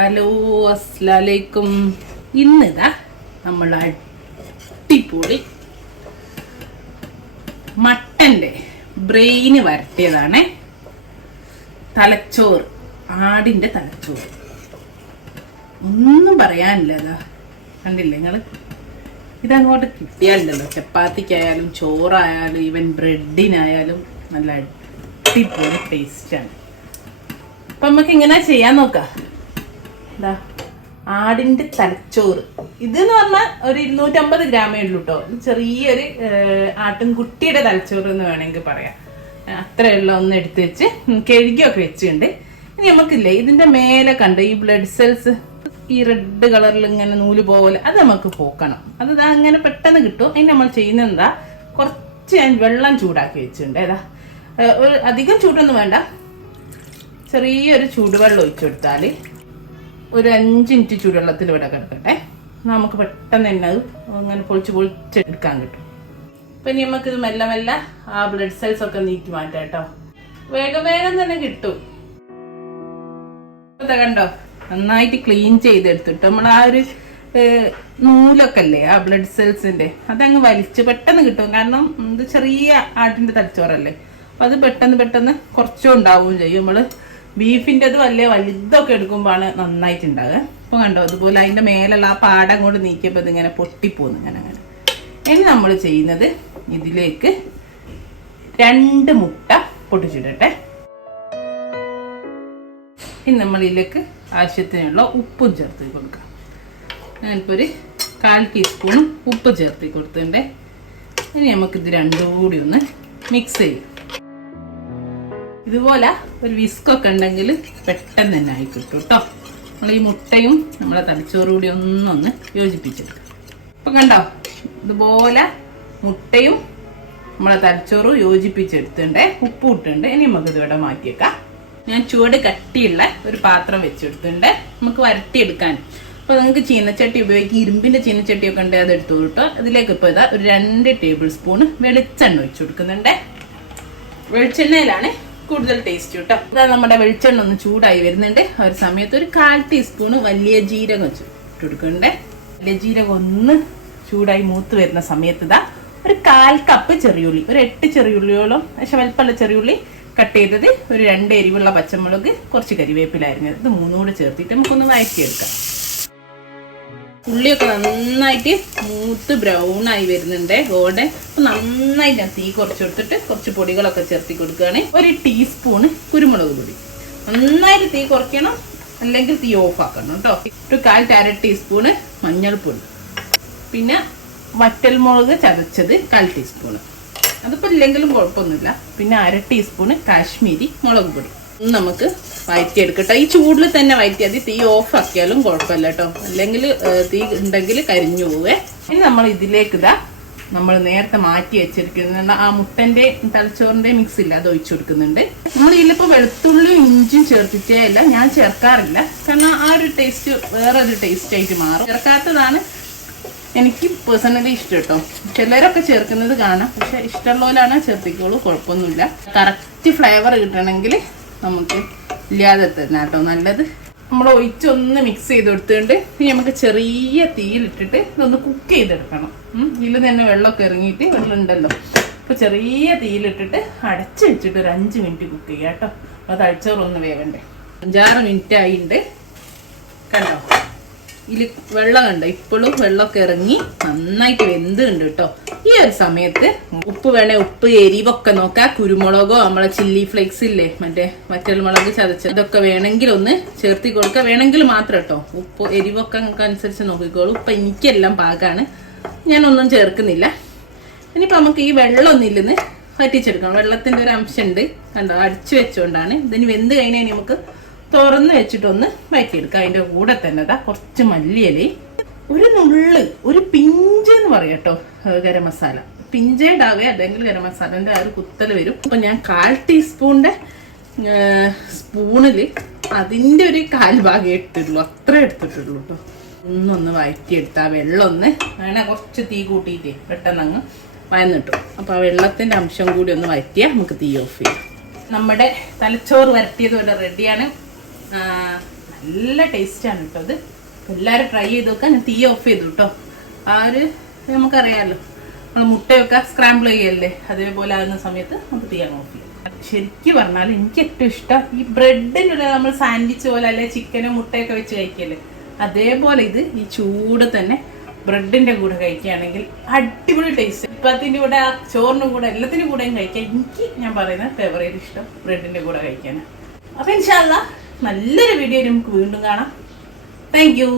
Hello അസ്സലാമലൈക്കും. ഇന്നിതാ നമ്മൾ അടിപൊളി മട്ടൻ്റെ ബ്രെയിന് വരട്ടിയതാണ്. തലച്ചോറ്, ആടിൻ്റെ തലച്ചോറ്. ഒന്നും പറയാനില്ല. അതാ കണ്ടില്ലേ നിങ്ങൾ? ഇതങ്ങോട്ട് കിട്ടിയാലുണ്ടല്ലോ, ചപ്പാത്തിക്കായാലും ചോറായാലും ഈവൻ ബ്രെഡിനായാലും നല്ല അടിപൊളി ടേസ്റ്റാണ്. അപ്പം നമുക്ക് ഇങ്ങനെ ചെയ്യാൻ നോക്കാം. എന്താ ആടിൻ്റെ തലച്ചോറ്. ഇതെന്ന് പറഞ്ഞാൽ ഒരു 250 ഗ്രാമേ ഉള്ളൂ കേട്ടോ. ചെറിയൊരു ആട്ടിൻകുട്ടിയുടെ തലച്ചോറ് എന്ന് വേണമെങ്കിൽ പറയാം. അത്രയുള്ള ഒന്ന് എടുത്ത് വെച്ച് കഴുകിയൊക്കെ വെച്ചിട്ടുണ്ട്. ഇനി നമുക്കില്ലേ ഇതിൻ്റെ മേലെ കണ്ട് ഈ ബ്ലഡ് സെൽസ് ഈ റെഡ് കളറിൽ ഇങ്ങനെ നൂല് പോലെ അത് നമുക്ക് പോക്കണം. അത് അങ്ങനെ പെട്ടെന്ന് കിട്ടും. അതിന് നമ്മൾ ചെയ്യുന്നത് എന്താ, കുറച്ച് ഞാൻ വെള്ളം ചൂടാക്കി വെച്ചിട്ടുണ്ട്. ഏതാ ഒരു അധികം ചൂടൊന്നും വേണ്ട, ചെറിയൊരു ചൂടുവെള്ളം ഒഴിച്ചു കൊടുത്താൽ ഒരു 5 മിനിറ്റ് ചൂടുവെള്ളത്തിൽ ഇവിടെ കിടക്കട്ടെ. നമുക്ക് പെട്ടെന്ന് തന്നെ അത് അങ്ങനെ പൊളിച്ചെടുക്കാൻ കിട്ടും. അപ്പം ഇനി നമുക്കിത് മെല്ലെ മെല്ലെ ആ ബ്ലഡ് സെൽസ് ഒക്കെ നീക്കി മാറ്റാം കേട്ടോ. വേഗം തന്നെ കിട്ടും. ഇപ്പം കണ്ടോ, നന്നായിട്ട് ക്ലീൻ ചെയ്തെടുത്തിട്ട് നമ്മൾ ആ ഒരു നൂലൊക്കെ അല്ലേ ആ ബ്ലഡ് സെൽസിൻ്റെ അതങ്ങ് വലിച്ച് പെട്ടെന്ന് കിട്ടും. കാരണം ഇത് ചെറിയ ആട്ടിൻ്റെ തലച്ചോറല്ലേ, അപ്പം അത് പെട്ടെന്ന് കുറച്ചും ഉണ്ടാവുകയും ചെയ്യും. നമ്മൾ ബീഫിൻ്റെത് വലുതൊക്കെ എടുക്കുമ്പോഴാണ് നന്നായിട്ടുണ്ടാകുക. അപ്പോൾ കണ്ടോ, അതുപോലെ അതിൻ്റെ മേലുള്ള ആ പാടം കൊണ്ട് നീക്കിയപ്പോൾ ഇതിങ്ങനെ പൊട്ടിപ്പോകുന്നു അങ്ങനെ. ഇനി നമ്മൾ ചെയ്യുന്നത് ഇതിലേക്ക് 2 മുട്ട പൊട്ടിച്ചിടട്ടെ. ഇനി നമ്മളിതിലേക്ക് ആവശ്യത്തിനുള്ള ഉപ്പും ചേർത്ത് കൊടുക്കാം. ഞാനിപ്പോൾ ഒരു 1/4 ടീസ്പൂണും ഉപ്പ് ചേർത്ത് കൊടുത്തിട്ടുണ്ട്. ഇനി നമുക്കിത് രണ്ടും കൂടി ഒന്ന് മിക്സ് ചെയ്യും. ഇതുപോലെ ഒരു വിസ്കൊക്കെ ഉണ്ടെങ്കിൽ പെട്ടെന്ന് തന്നെ ആയി കിട്ടും കേട്ടോ. നമ്മൾ ഈ മുട്ടയും നമ്മളെ തലച്ചോറും കൂടി ഒന്നൊന്ന് യോജിപ്പിച്ചെടുക്കും. ഇപ്പം കണ്ടോ, ഇതുപോലെ മുട്ടയും നമ്മളെ തലച്ചോറും യോജിപ്പിച്ചെടുത്തിട്ടുണ്ട്. ഉപ്പ് ഇട്ടുണ്ട്. ഇനി നമുക്കിത് ഇവിടെ മാറ്റിയേക്കാം. ഞാൻ ചുവട് കട്ടിയുള്ള ഒരു പാത്രം വെച്ചെടുത്തിട്ടുണ്ട് നമുക്ക് വരട്ടിയെടുക്കാൻ. അപ്പോൾ നിങ്ങൾക്ക് ചീനച്ചട്ടി ഉപയോഗിക്കും, ഇരുമ്പിൻ്റെ ചീനച്ചട്ടിയൊക്കെ ഉണ്ട്, അത് എടുത്തു കേട്ടോ. അതിലേക്ക് ഇപ്പോൾ ഇതാ ഒരു 2 ടേബിൾ സ്പൂൺ വെളിച്ചെണ്ണ ഒഴിച്ചു കൊടുക്കുന്നുണ്ട്. വെളിച്ചെണ്ണയിലാണ് കൂടുതൽ ടേസ്റ്റ് കേട്ടോ. ഇതാ നമ്മുടെ വെളിച്ചെണ്ണ ഒന്ന് ചൂടായി വരുന്നുണ്ട്. ആ ഒരു സമയത്ത് ഒരു 1/4 ടീസ്പൂൺ വലിയ ജീരകം ഇട്ട് കൊടുക്കുന്നുണ്ട്. വലിയ ജീരകം ഒന്ന് ചൂടായി മൂത്ത് വരുന്ന സമയത്ത് ഇതാ ഒരു 1/4 കപ്പ് ചെറിയുള്ളി, ഒരു 8 ചെറിയുള്ളിയോളം പക്ഷെ വലിപ്പമുള്ള ചെറിയുള്ളി കട്ട് ചെയ്തത്, ഒരു 2 എരിവുള്ള പച്ചമുളക്, കുറച്ച് കരിവേപ്പിലായിരുന്നത്, ഇത് 3 കൂടെ ചേർത്തിട്ട് നമുക്കൊന്ന് വഴറ്റിയെടുക്കാം. ഉള്ളിയൊക്കെ നന്നായിട്ട് മൂത്ത് ബ്രൗൺ ആയി വരുന്നുണ്ട് ഗോൾഡൻ. അപ്പം നന്നായിട്ട് ഞാൻ തീ കുറച്ച് കൊടുത്തിട്ട് കുറച്ച് പൊടികളൊക്കെ ചേർത്തി കൊടുക്കുകയാണ്. 1 ടീസ്പൂണ് കുരുമുളക് പൊടി. നന്നായിട്ട് തീ കുറയ്ക്കണം, അല്ലെങ്കിൽ തീ ഓഫ് ആക്കണം കേട്ടോ. ഒരു 1/4 ടീസ്പൂണ് മഞ്ഞൾപ്പൊടി, പിന്നെ വറ്റൽമുളക് ചതച്ചത് 1/4 ടീസ്പൂണ്. അതിപ്പോൾ ഇല്ലെങ്കിലും കുഴപ്പമൊന്നുമില്ല. പിന്നെ 1/2 ടീസ്പൂണ് കാശ്മീരി മുളക് പൊടി. നമുക്ക് വഴറ്റിയെടുക്കട്ടെ. ഈ ചൂടിൽ തന്നെ വഴറ്റിയാൽ തീ ഓഫ് ആക്കിയാലും കുഴപ്പമില്ല കേട്ടോ, അല്ലെങ്കിൽ തീ ഉണ്ടെങ്കിൽ കരിഞ്ഞു പോവേ. ഇനി നമ്മൾ ഇതിലേക്ക് ഇതാ നമ്മൾ നേരത്തെ മാറ്റി വെച്ചിരിക്കുന്ന ആ മുട്ടൻ്റെ തലച്ചോറിൻ്റെ മിക്സ് ഇല്ല, അത് ഒഴിച്ചു കൊടുക്കുന്നുണ്ട്. നമ്മൾ ഇതിലിപ്പോൾ വെളുത്തുള്ളിയും ഇഞ്ചിയും ചേർത്തിട്ടേ അല്ല, ഞാൻ ചേർക്കാറില്ല. കാരണം ആ ഒരു ടേസ്റ്റ് വേറൊരു ടേസ്റ്റ് ആയിട്ട് മാറും. ചേർക്കാത്തതാണ് എനിക്ക് പേഴ്സണലി ഇഷ്ടം കേട്ടോ. ചിലരൊക്കെ ചേർക്കുന്നത് കാണാം, പക്ഷെ ഇഷ്ടമുള്ളവരാണ് ചേർത്തിക്കോളൂ, കുഴപ്പമൊന്നുമില്ല. കറക്റ്റ് ഫ്ലേവർ കിട്ടണമെങ്കിൽ നമുക്ക് ഇല്ലാതെ തന്നെ കേട്ടോ നല്ലത്. നമ്മൾ ഒഴിച്ചൊന്ന് മിക്സ് ചെയ്ത് കൊടുത്തിട്ടുണ്ട്. ഇനി നമുക്ക് ചെറിയ തീയിലിട്ടിട്ട് ഇതൊന്ന് കുക്ക് ചെയ്തെടുക്കണം. ഇതിൽ തന്നെ വെള്ളമൊക്കെ ഇറങ്ങിയിട്ട് വെള്ളം ഉണ്ടല്ലോ, അപ്പോൾ ചെറിയ തീയിലിട്ടിട്ട് അടച്ച് വെച്ചിട്ട് ഒരു 5 മിനിറ്റ് കുക്ക് ചെയ്യുക കേട്ടോ. അപ്പോൾ തലച്ചോറൊന്ന് വേവണ്ടേ. 5-6 മിനിറ്റ് ആയിട്ടുണ്ട്. കണ്ടോ, ഇതിൽ വെള്ളം കണ്ടോ, ഇപ്പോഴും വെള്ളമൊക്കെ ഇറങ്ങി നന്നായിട്ട് വെന്തുണ്ട് കേട്ടോ. ഈ ഒരു സമയത്ത് ഉപ്പ് വേണേ ഉപ്പ്, എരിവൊക്കെ നോക്കാം. കുരുമുളകോ നമ്മളെ ചില്ലി ഫ്ലേക്സ് ഇല്ലേ, മറ്റേ വറ്റൽമുളക് ചതച്ചത്, ഇതൊക്കെ വേണമെങ്കിൽ ഒന്ന് ചേർത്തി കൊടുക്കുക. വേണമെങ്കിൽ മാത്രം കേട്ടോ. ഉപ്പ് എരിവൊക്കെ നിങ്ങൾക്ക് അനുസരിച്ച് നോക്കിക്കോളൂ. ഇപ്പം എനിക്കെല്ലാം പാകമാണ്, ഞാനൊന്നും ചേർക്കുന്നില്ല. ഇനിയിപ്പോൾ നമുക്ക് ഈ വെള്ളം ഒന്നില്ലെന്ന് വറ്റിച്ചെടുക്കണം. വെള്ളത്തിൻ്റെ ഒരു അംശം ഉണ്ട് കണ്ടോ, അടിച്ചു വെച്ചുകൊണ്ടാണ്. ഇതിന് വെന്ത് കഴിഞ്ഞാൽ നമുക്ക് തുറന്ന് വെച്ചിട്ടൊന്ന് വഴറ്റിയെടുക്കാം. അതിൻ്റെ കൂടെ തന്നെ അതാ കുറച്ച് മല്ലിയില, ഒരു നുള്ള്, ഒരു പിഞ്ച് എന്ന് പറയാം കേട്ടോ ഗരം മസാല. പിഞ്ചേടാവേ, അല്ലെങ്കിൽ ഗരം മസാലൻ്റെ ആ ഒരു കുത്തൽ വരും. അപ്പം ഞാൻ 1/4 ടീസ്പൂണിൻ്റെ സ്പൂണിൽ അതിൻ്റെ ഒരു 1/4 ഭാഗം എടുത്തിട്ടുള്ളൂ, അത്ര എടുത്തിട്ടുള്ളൂ കേട്ടോ. ഒന്നൊന്ന് വഴറ്റിയെടുത്താൽ വെള്ളം ഒന്ന് വേണേൽ കുറച്ച് തീ കൂട്ടിയിട്ടേ പെട്ടെന്ന് അങ്ങ് വയന്നിട്ടു. അപ്പോൾ ആ വെള്ളത്തിൻ്റെ അംശം കൂടി ഒന്ന് വഴറ്റിയാൽ നമുക്ക് തീ ഓഫ് ചെയ്യാം. നമ്മുടെ തലച്ചോറ് വരട്ടിയത് ഇവിടെ റെഡിയാണ്. നല്ല ടേസ്റ്റാണ് കേട്ടോ അത്. എല്ലാവരും ട്രൈ ചെയ്ത് നോക്കാം. ഞാൻ തീ ഓഫ് ചെയ്തു കേട്ടോ. നമുക്കറിയാമല്ലോ നമ്മൾ മുട്ടയൊക്കെ സ്ക്രാമ്പിൾ ചെയ്യല്ലേ, അതേപോലെ ആകുന്ന സമയത്ത് നമുക്ക് തീ അങ്ങ് ഓഫ് ചെയ്യാം. ശരിക്കും പറഞ്ഞാൽ എനിക്ക് ഏറ്റവും ഇഷ്ടം ഈ ബ്രെഡിനുള്ള നമ്മൾ സാൻഡ്വിച്ച് പോലെ അല്ലെ ചിക്കനോ മുട്ടയൊക്കെ വെച്ച് കഴിക്കല്ലേ, അതേപോലെ ഇത് ഈ ചൂട് തന്നെ ബ്രെഡിന്റെ കൂടെ കഴിക്കുകയാണെങ്കിൽ അടിപൊളി ടേസ്റ്റ്. ചപ്പാത്തിന്റെ കൂടെ, ചോറിന്റെ കൂടെ, എല്ലാത്തിനും കൂടെയും കഴിക്കാൻ എനിക്ക് ഞാൻ പറയുന്ന ഫേവറേറ്റ് ഇഷ്ടം ബ്രെഡിന്റെ കൂടെ കഴിക്കാനാണ്. അപ്പൊ ഇൻഷാ അല്ലാഹ് നല്ലൊരു വീഡിയോ നമുക്ക് വീണ്ടും കാണാം. Thank you.